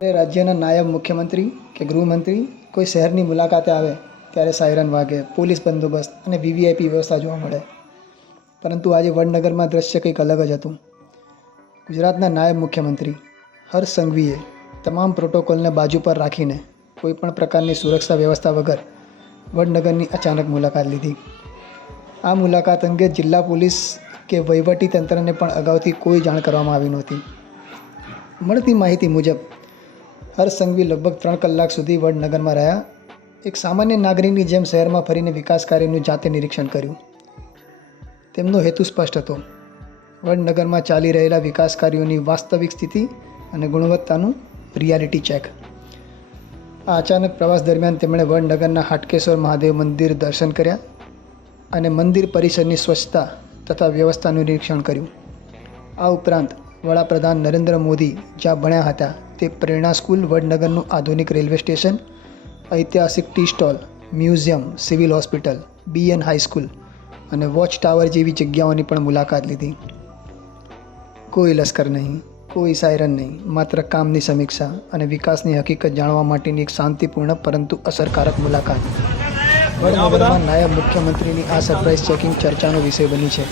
રાજ્યના નાયબ મુખ્યમંત્રી કે ગૃહમંત્રી કોઈ શહેરની મુલાકાતે આવે ત્યારે સાયરન વાગે, પોલીસ બંદોબસ્ત અને વીવીઆઈપી વ્યવસ્થા જોવા મળે. પરંતુ આજે વડનગરમાં દ્રશ્ય કંઈક અલગ જ હતું. ગુજરાતના નાયબ મુખ્યમંત્રી હર્ષ સંઘવીએ તમામ પ્રોટોકોલને બાજુ પર રાખીને કોઈપણ પ્રકારની સુરક્ષા વ્યવસ્થા વગર વડનગરની અચાનક મુલાકાત લીધી. આ મુલાકાત અંગે જિલ્લા પોલીસ કે વહીવટી તંત્રને પણ અગાઉથી કોઈ જાણ કરવામાં આવી નહોતી. મળતી માહિતી મુજબ હર્ષ સંઘવી લગભગ 3 કલાક સુધી વડનગરમાં રહ્યા. એક સામાન્ય નાગરિકની જેમ શહેરમાં ફરીને વિકાસ કાર્યનું જાતે નિરીક્ષણ કર્યું. તેમનો હેતુ સ્પષ્ટ હતો: વડનગરમાં ચાલી રહેલા વિકાસ કાર્યોની વાસ્તવિક સ્થિતિ અને ગુણવત્તાનું રિયાલિટી ચેક. આ અચાનક પ્રવાસ દરમિયાન તેમણે વડનગરના હાટકેશ્વર મહાદેવ મંદિર દર્શન કર્યા અને મંદિર પરિસરની સ્વચ્છતા તથા વ્યવસ્થાનું નિરીક્ષણ કર્યું. આ ઉપરાંત વડાપ્રધાન નરેન્દ્ર મોદી જ્યાં ભણ્યા હતા તે પ્રેરણા સ્કૂલ, વડનગરનું આધુનિક રેલવે સ્ટેશન, ઐતિહાસિક tea stall, museum, civil hospital, BN high school અને વોચ ટાવર જેવી જગ્યાઓની પણ મુલાકાત લીધી. કોઈ લશ્કર નહીં, કોઈ સાયરન નહીં, માત્ર કામની સમીક્ષા અને વિકાસની હકીકત જાણવા માટેની એક શાંતિપૂર્ણ પરંતુ અસરકારક મુલાકાત. વડનગરમાં નાયબ મુખ્યમંત્રીની આ સરપ્રાઇઝ ચેકિંગ ચર્ચાનો વિષય બની છે.